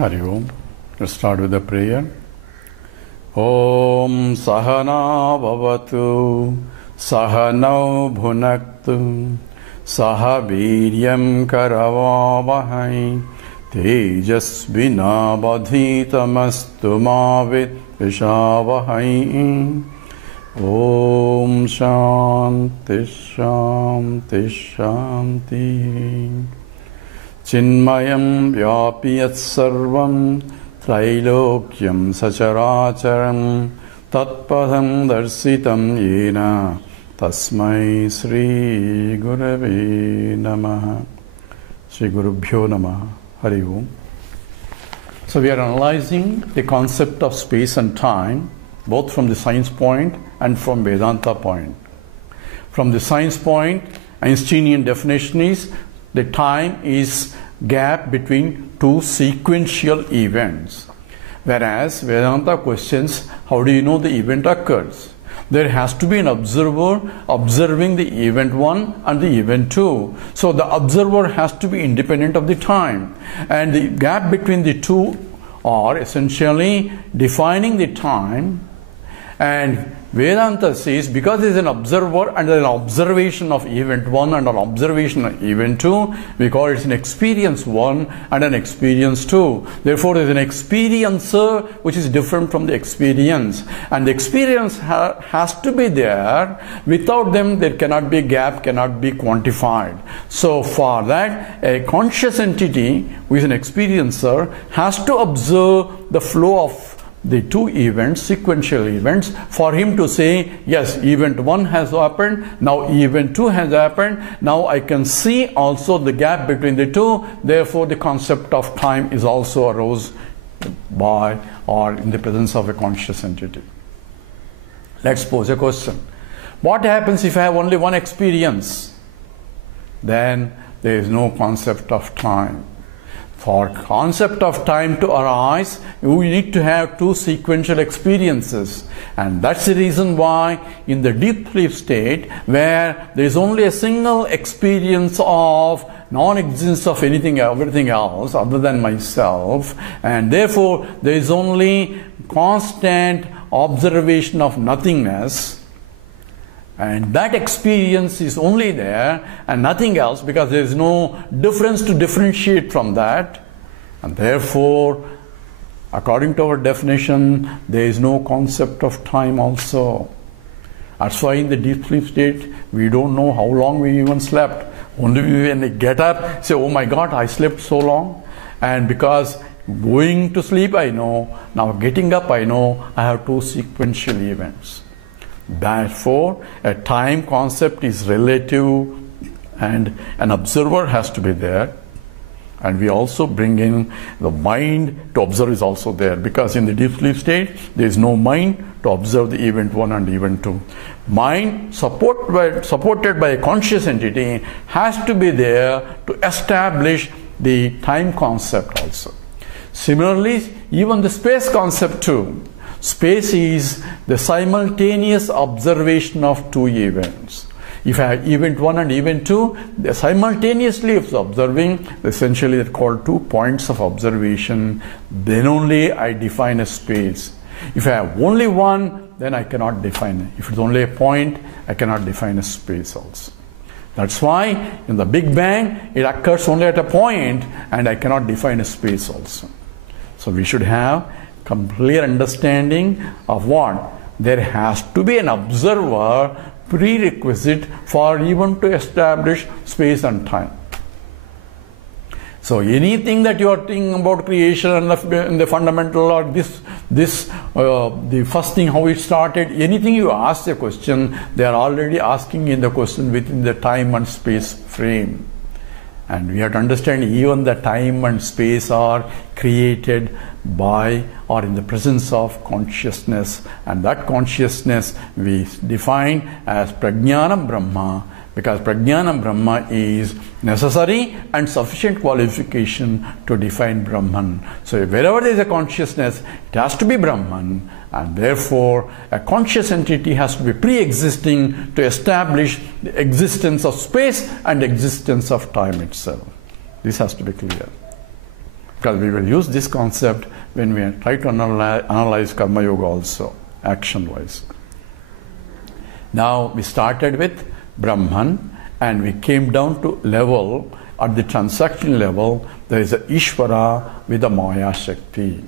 Hari Om. Let's start with the prayer. Om Sahana Bhavatu Sahanau Bhunaktu Saha Viryam Karavavahai Tejasvina Badhitamastu Mavit Vishavahai. Om Shanti Shanti Shanti. Chinmayam Vyapiyat Sarvam Trailokyam Sacharacharam Tatpadam Darsitam Yena Tasmai Sri Gurave Namaha. Sri Gurubhyo Namaha. Hari Om. So we are analyzing the concept of space and time, both from the science point and from Vedanta point. From the science point, Einsteinian definition is the time is gap between two sequential events. Whereas Vedanta questions, how do you know the event occurs? There has to be an observer observing the event 1 and the event 2. So the observer has to be independent of the time. And the gap between the two are essentially defining the time. And Vedanta says, because there is an observer and there is an observation of event 1 and an observation of event 2, we call it an experience 1 and an experience 2. Therefore, there is an experiencer which is different from the experience. And the experience has to be there. Without them, there cannot be a gap, cannot be quantified. So for that, a conscious entity who is an experiencer has to observe the flow of the two events, sequential events, for him to say, yes, event 1 has happened, now event 2 has happened, now I can see also the gap between the two, therefore the concept of time is also arose by or in the presence of a conscious entity. Let's pose a question. What happens if I have only one experience? Then there is no concept of time. For concept of time to arise, you need to have two sequential experiences. And that's the reason why in the deep sleep state, where there is only a single experience of non-existence of everything else other than myself, and therefore there is only constant observation of nothingness, and that experience is only there and nothing else, because there is no difference to differentiate from that. And therefore, according to our definition, there is no concept of time also. That's why in the deep sleep state, we don't know how long we even slept. Only when we get up, say, oh my God, I slept so long. And because going to sleep, I know. Now getting up, I know. I have two sequential events. Therefore, a time concept is relative and an observer has to be there. And we also bring in the mind to observe is also there, because in the deep sleep state, there is no mind to observe the event 1 and event 2. Mind supported by a conscious entity has to be there to establish the time concept also. Similarly, even the space concept too. Space is the simultaneous observation of two events. If I have event 1 and event 2, they simultaneously if observing, essentially they're called 2 points of observation, then only I define a space. If I have only one, then I cannot define it. If it's only a point, I cannot define a space also. That's why in the Big Bang, it occurs only at a point and I cannot define a space also. So we should have clear understanding of what? There has to be an observer prerequisite for even to establish space and time. So anything that you are thinking about creation and the fundamental or the first thing how it started, anything you ask a question, they are already asking in the question within the time and space frame. And we have to understand even the time and space are created by or in the presence of consciousness, and that consciousness we define as Prajnanam Brahma, because Prajnanam Brahma is necessary and sufficient qualification to define Brahman. So wherever there is a consciousness, it has to be Brahman, and therefore a conscious entity has to be pre-existing to establish the existence of space and existence of time itself. This has to be clear. Because we will use this concept when we try to analyze Karma Yoga also, action-wise. Now we started with Brahman and we came down to level, at the transaction level, there is a Ishvara with a Maya Shakti.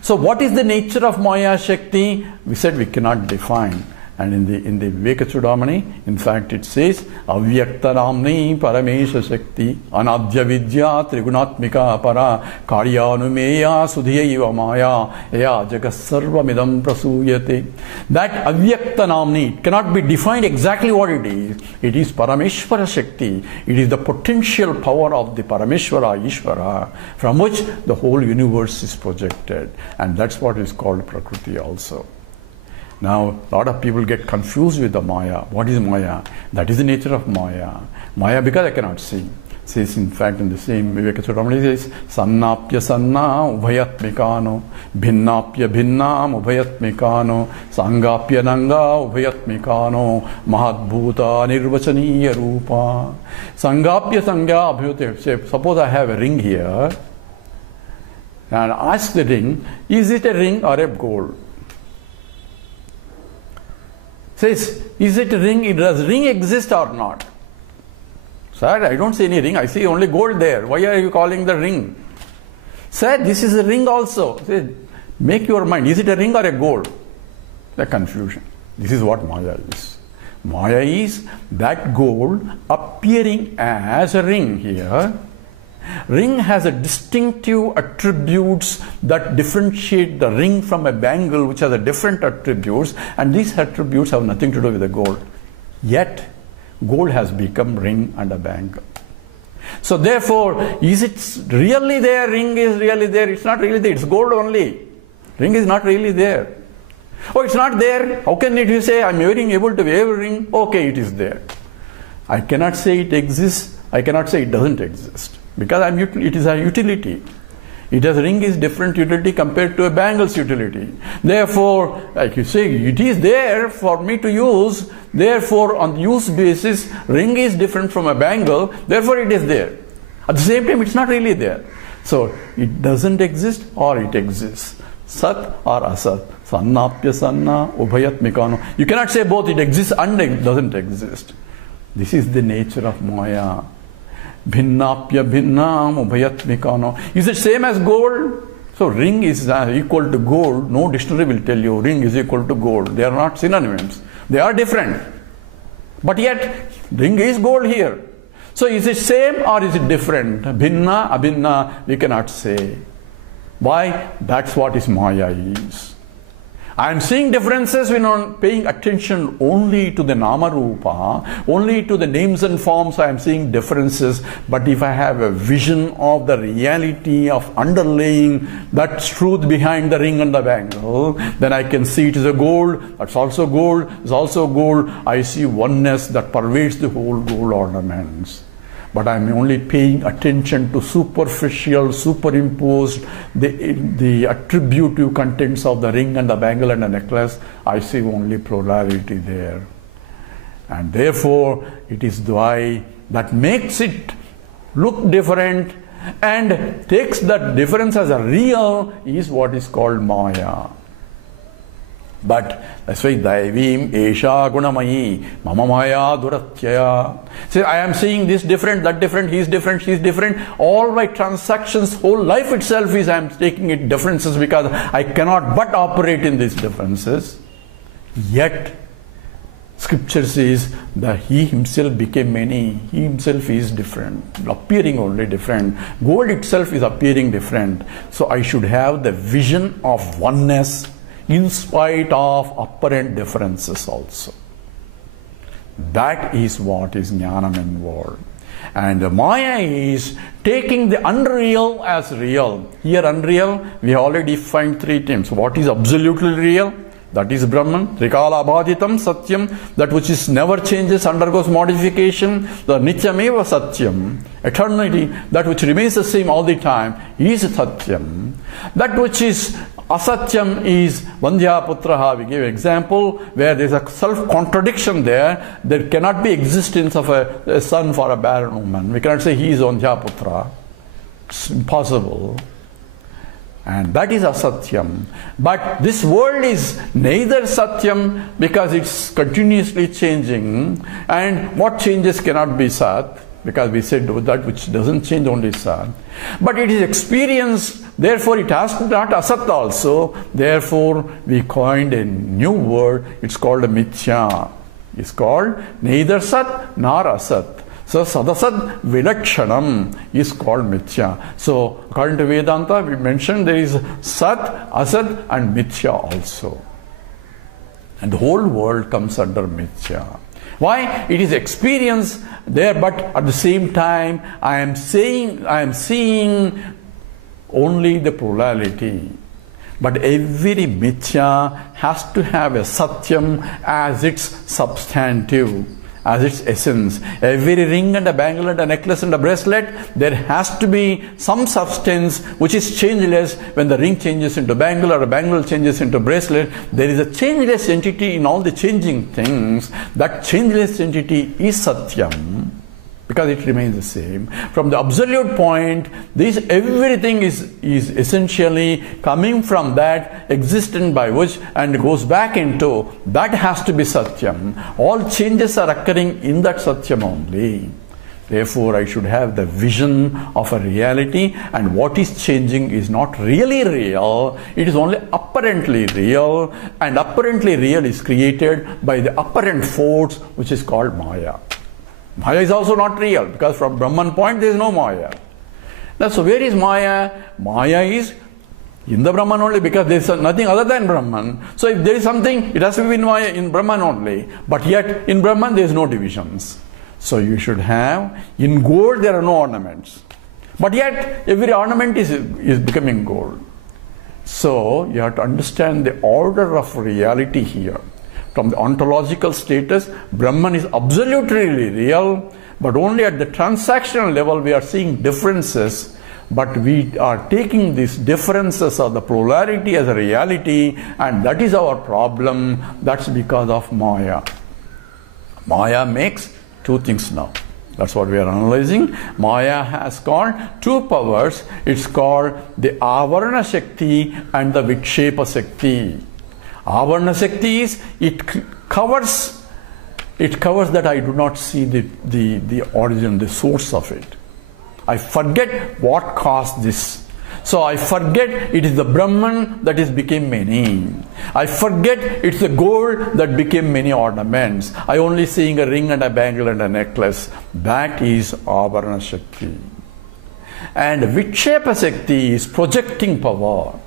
So what is the nature of Maya Shakti? We said we cannot define. And in the Vivekachudamani, in fact it says, Avyakta Namni Paramesha Shakti Anadhya Vidya Trigunatmika Para Karyanumeya Sudhiyaiva Maya Eya Jagasarvamidam Prasuyate. That Avyakta Namni cannot be defined exactly what it is. It is Parameshvara Shakti. It is the potential power of the Parameshvara, Ishvara, from which the whole universe is projected. And that's what is called Prakriti also. Now, a lot of people get confused with the Maya. What is Maya? That is the nature of Maya. Maya because I cannot see. It says, in fact, in the same Vivekachudamani, it says, Sannapya Sanna Ubhayatmikano, Bhinnapya Bhinnam Ubhayatmikano, Sangapya Nanga Ubhayatmikano, Mahadbhuta Nirvachaniya Rupa. Sangapya Sangha Abhyute. Suppose I have a ring here, and ask the ring, is it a ring or a gold? Says, is it a ring? Does ring exist or not? Sir, I don't see any ring. I see only gold there. Why are you calling the ring? Sir, this is a ring also. Say, make your mind. Is it a ring or a gold? The confusion. This is what Maya is. Maya is that gold appearing as a ring here. Ring has a distinctive attributes that differentiate the ring from a bangle, which has a different attributes, and these attributes have nothing to do with the gold. Yet, gold has become ring and a bangle. So therefore, is it really there? Ring is really there. It's not really there. It's gold only. Ring is not really there. Oh, it's not there. How can you say, I'm able to wear a ring? Okay, it is there. I cannot say it exists. I cannot say it doesn't exist. Because it is a utility. It has ring is different utility compared to a bangle's utility. Therefore, like you say, it is there for me to use. Therefore, on the use basis, ring is different from a bangle. Therefore, it is there. At the same time, it's not really there. So, it doesn't exist or it exists. Sat or asat. Sannapya sanna ubhayat mikano. You cannot say both it exists and it doesn't exist. This is the nature of Maya. Bhinnapya bhinnam ubhayatmikano. Is it same as gold? So ring is equal to gold. No dictionary will tell you ring is equal to gold. They are not synonyms. They are different. But yet, ring is gold here. So is it same or is it different? Bhinna, abhinna, we cannot say. Why? That's what is Maya is. I am seeing differences when I'm paying attention only to the Nama Rupa, only to the names and forms. I am seeing differences. But if I have a vision of the reality of underlaying that truth behind the ring and the bangle, then I can see it is a gold, that's also gold, it's also gold. I see oneness that pervades the whole gold ornaments. But I am only paying attention to superficial, superimposed, the attributive contents of the ring and the bangle and the necklace. I see only plurality there. And therefore, it is why that makes it look different and takes that difference as a real is what is called Maya. But that's why Daivim Esha Gunamayi Mama Maya Duratyaya. Say, I am seeing this different, that different, he is different, she is different. All my transactions, whole life itself is I am taking it differences because I cannot but operate in these differences. Yet, Scripture says that he himself became many. He himself is different, appearing only different. Gold itself is appearing different. So I should have the vision of oneness in spite of apparent differences also. That is what is Jnanam involved. And Maya is taking the unreal as real. Here unreal, we have already defined three terms. What is absolutely real? That is Brahman. Trikala abhaditam satyam. That which is never changes, undergoes modification. The nityameva satyam. Eternity, that which remains the same all the time, is satyam. That which is asatyam is Vandhya Putraha. We gave an example where there is a self-contradiction there. There cannot be existence of a son for a barren woman. We cannot say he is Vandhya Putra. It's impossible. And that is asatyam. But this world is neither satyam because it's continuously changing, and what changes cannot be sat, because we said that which doesn't change only sat. But it is experience, therefore it has not asat also. Therefore we coined a new word, it's called a mithya. It's called neither sat nor asat. So sadasad vilakshanam is called mithya. So according to Vedanta, we mentioned there is sat, asat and mithya also. And the whole world comes under mithya. Why? It is experience there, but at the same time I am seeing only the plurality. But every mithya has to have a satyam as its substantive, as its essence. Every ring and a bangle and a necklace and a bracelet, there has to be some substance which is changeless. When the ring changes into bangle or a bangle changes into bracelet, there is a changeless entity in all the changing things. That changeless entity is satyam, because it remains the same. From the absolute point, this everything is essentially coming from that existence by which and goes back into, that has to be satyam. All changes are occurring in that satyam only. Therefore, I should have the vision of a reality, and what is changing is not really real. It is only apparently real, and apparently real is created by the apparent force which is called Maya. Maya is also not real, because from Brahman point there is no Maya. Now, so where is Maya? Maya is in the Brahman only, because there is nothing other than Brahman. So if there is something, it has to be in Maya, in Brahman only. But yet in Brahman there is no divisions. So you should have, in gold there are no ornaments. But yet every ornament is becoming gold. So you have to understand the order of reality here. From the ontological status, Brahman is absolutely real, but only at the transactional level we are seeing differences, but we are taking these differences of the plurality as a reality, and that is our problem. That's because of Maya. Maya makes two things now. That's what we are analyzing. Maya has got two powers. It's called the Avarana Shakti and the Vikshepa Shakti. Avarana Shakti is, it covers that I do not see the origin, the source of it. I forget what caused this. So I forget it is the Brahman that is became many. I forget it's the gold that became many ornaments. I only seeing a ring and a bangle and a necklace. That is Avarana Shakti. And Vikshepa Shakti is projecting power.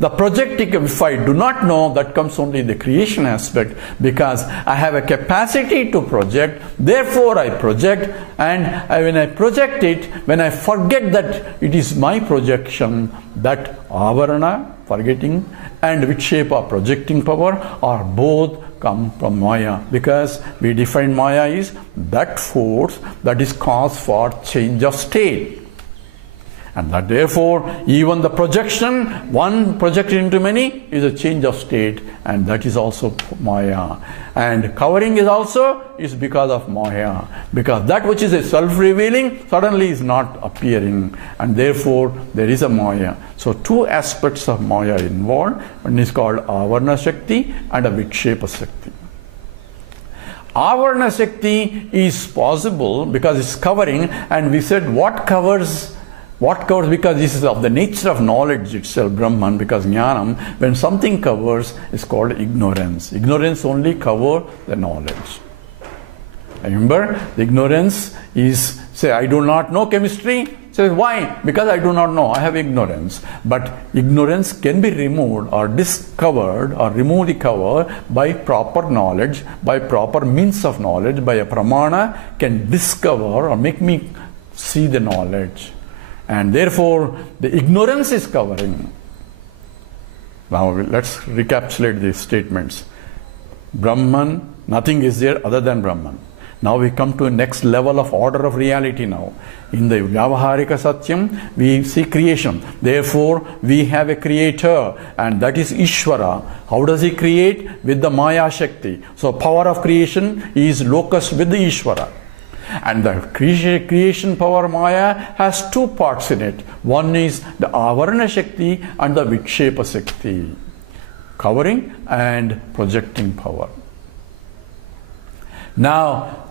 The projecting, if I do not know, that comes only in the creation aspect, because I have a capacity to project, therefore I project, and when I project it, when I forget that it is my projection, that Avarana, forgetting, and Vikshepa, projecting power, are both come from Maya, because we define Maya is that force that is cause for change of state. And that therefore, even the projection, one projected into many, is a change of state, and that is also Maya. And covering is also because of Maya, because that which is a self-revealing suddenly is not appearing, and therefore there is a Maya. So two aspects of Maya involved. One is called Avarana Shakti and a Vikshepa Shakti. Avarana Shakti is possible because it's covering, and we said what covers, because this is of the nature of knowledge itself, Brahman, because Jnanam, when something covers, is called ignorance. Ignorance only covers the knowledge. Remember, the ignorance is, say, I do not know chemistry. Say, why? Because I do not know, I have ignorance. But ignorance can be removed or discovered or remove the cover by proper knowledge, by proper means of knowledge, by a pramana can discover or make me see the knowledge. And therefore, the ignorance is covering. Now, let's recapitulate these statements. Brahman, nothing is there other than Brahman. Now we come to a next level of order of reality now. In the Vyavaharika Satyam, we see creation. Therefore, we have a creator, and that is Ishvara. How does he create? With the Maya Shakti. So, power of creation is locus with the Ishvara. And the creation power Maya has two parts in it. One is the Avarana Shakti and the Vikshepa Shakti, covering and projecting power. Now,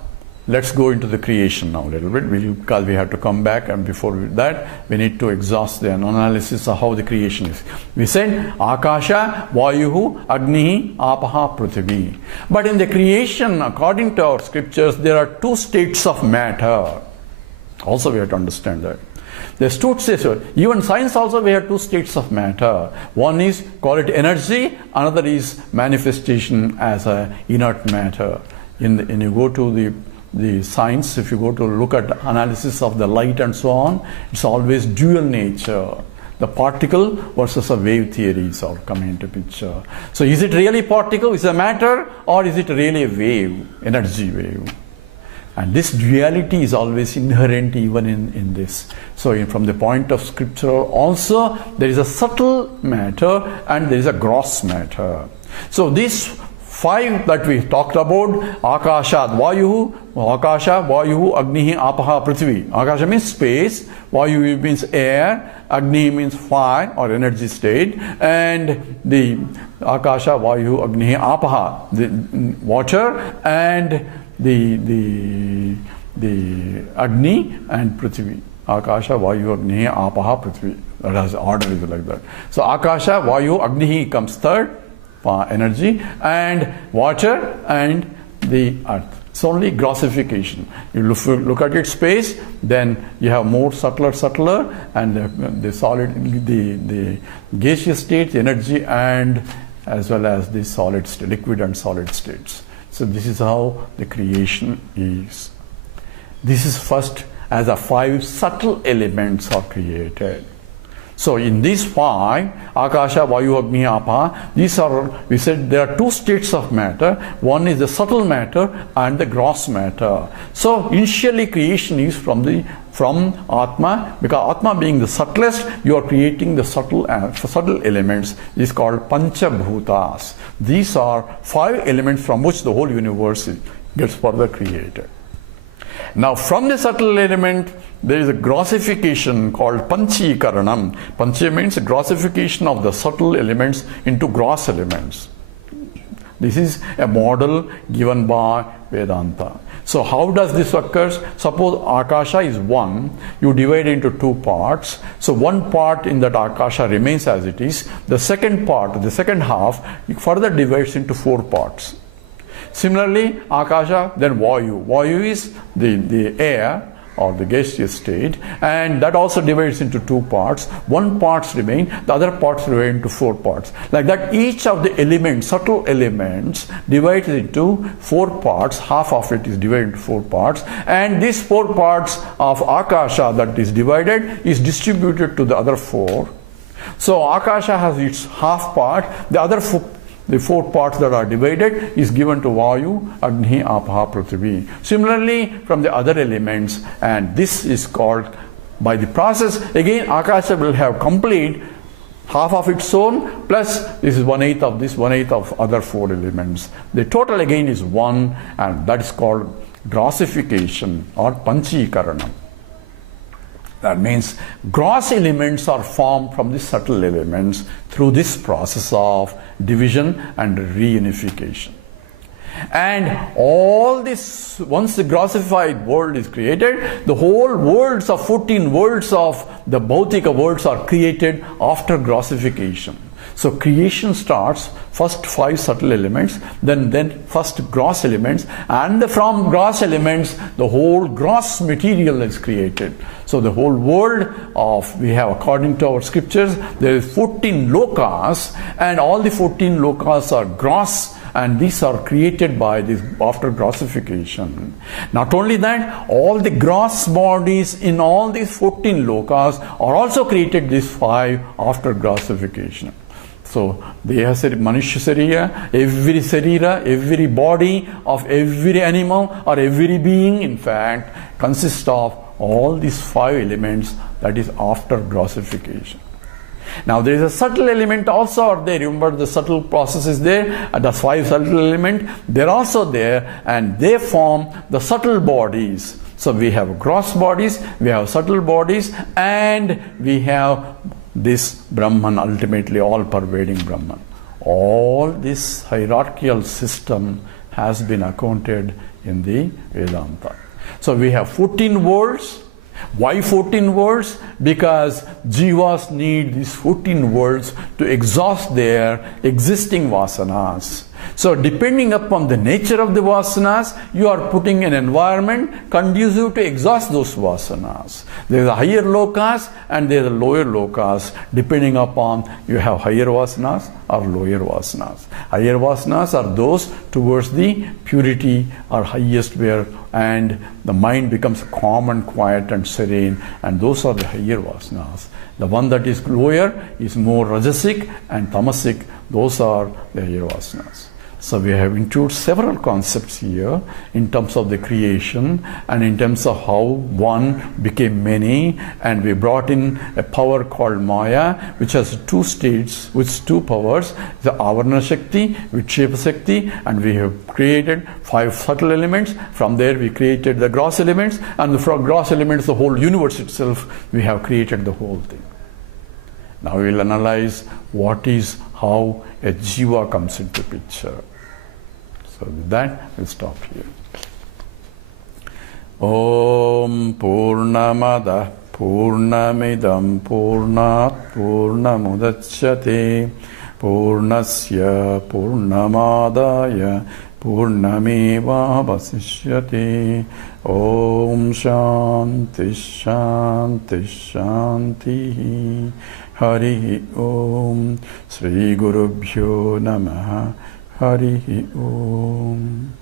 let's go into the creation now a little bit, because we have to come back, and before that we need to exhaust the analysis of how the creation is. We said Akasha, Vayuhu, Agni, Apaha, Prithvi. But in the creation, according to our scriptures, there are two states of matter. Also we have to understand that. There's two states. Even science also, we have two states of matter. One is, call it energy, another is manifestation as a inert matter. When you go to the science, if you go to look at analysis of the light and so on, it's always dual nature. The particle versus a wave theories are coming into picture. So is it really particle, is it a matter, or is it really a wave, energy wave? And this duality is always inherent even in this. So from the point of scripture also, there is a subtle matter and there is a gross matter. So these five that we talked about, Akasha, Vayuhu, Agni, Apaha, Prithvi. Akasha means space, Vayu means air, Agni means fire or energy state, and the Akasha, Vayu, Agni, Apaha, the water, and the Agni and Prithvi. Akasha, Vayu, Agni, Apaha, Prithvi. That has order is like that. So Akasha, Vayu, Agni comes third, energy, and water and the earth. It's only grossification. You look at its space, then you have more subtler, and the solid, the gaseous state, energy, and as well as the solid state, liquid and solid states. So this is how the creation is. This is first as the five subtle elements are created. So in these five, Akasha, Vayu, Agni, Apaha, these are, we said there are two states of matter. One is the subtle matter and the gross matter. So initially creation is from Atma, because Atma being the subtlest, you are creating the subtle elements. This is called Panchabhutas. These are five elements from which the whole universe gets further created. Now from the subtle element, there is a grossification called Panchikaranam. Pancha means grossification of the subtle elements into gross elements. This is a model given by Vedanta. So how does this occur? Suppose Akasha is one, you divide into two parts. So one part in that Akasha remains as it is. The second part, the second half, further divides into four parts. Similarly, Akasha, then Vayu. Vayu is the air or the gaseous state, and that also divides into two parts. One parts remain, the other parts divide into four parts. Like that, each of the elements, subtle elements, divides into four parts. Half of it is divided into four parts, and these four parts of Akasha that is divided is distributed to the other four. So Akasha has its half part, the other the four parts that are divided is given to Vayu, Agni, Apaha, Prithvi. Similarly, from the other elements, and this is called, by the process, again Akasha will have complete half of its own, plus this is 1/8 of this, 1/8 of other four elements. The total again is one, and that is called grossification or Panchikaranam. That means gross elements are formed from the subtle elements through this process of division and reunification. And all this, once the grossified world is created, the whole worlds of 14 worlds of the Bhautika worlds are created after grossification. So creation starts, first five subtle elements, then first gross elements, and from gross elements the whole gross material is created. So the whole world we have, according to our scriptures, there is 14 lokas, and all the 14 lokas are gross, and these are created by this after grossification. Not only that, all the gross bodies in all these 14 lokas are also created, these five, after grossification. So, Manusya Sarira, every Sarira, every body of every animal or every being, in fact, consists of all these five elements, that is after grossification. Now there is a subtle element also are there. Remember, the subtle process is there, the five subtle elements, they're also there, and they form the subtle bodies. So we have gross bodies, we have subtle bodies, and we have this Brahman, ultimately all-pervading Brahman. All this hierarchical system has been accounted in the Vedanta. So we have 14 worlds. Why 14 worlds? Because jivas need these 14 worlds to exhaust their existing vasanas. So depending upon the nature of the vasanas, you are putting an environment conducive to exhaust those vasanas. There is a higher lokas and there is a lower lokas, depending upon you have higher vasanas or lower vasanas. Higher vasanas are those towards the purity or highest where, and the mind becomes calm and quiet and serene, and those are the higher vasanas. The one that is lower is more rajasic and tamasic. Those are the higher vasanas. So we have included several concepts here in terms of the creation and in terms of how one became many, and we brought in a power called Maya, which has two states with two powers, the Avarana Shakti, Vikshepa Shakti, and we have created 5 subtle elements. From there we created the gross elements, and from gross elements the whole universe itself, we have created the whole thing. Now we will analyze how a jiva comes into picture. So with that, we'll stop here. Om Purnamada Purnamidam Purnat Purnamudachyate Purnasya Purnamadaya Purnameva Vasishyate. Om Shanti Shanti Shanti. Hari Om. Sri Gurubhyo Namaha. Hari Om.